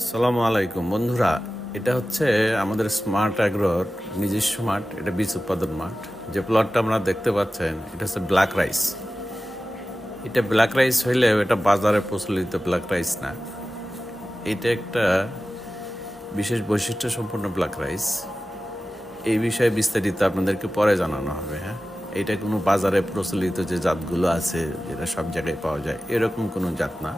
আসসালামু আলাইকুম বন্ধুরা, এটা হচ্ছে আমাদের স্মার্ট অ্যাগ্রোর নিজস্ব মাঠ। এটা বীজ উৎপাদন মাঠ। যে প্লটটা আমরা দেখতে পাচ্ছেন এটা হচ্ছে ব্ল্যাক রাইস। এটা ব্ল্যাক রাইস হইলেও এটা বাজারে প্রচলিত ব্ল্যাক রাইস না। এটা একটা বিশেষ বৈশিষ্ট্য সম্পন্ন ব্ল্যাক রাইস। এই বিষয়ে বিস্তারিত আপনাদেরকে পরে জানানো হবে। হ্যাঁ, এটা কোনো বাজারে প্রচলিত যে জাতগুলো আছে যেটা সব জায়গায় পাওয়া যায় এরকম কোনো জাত না।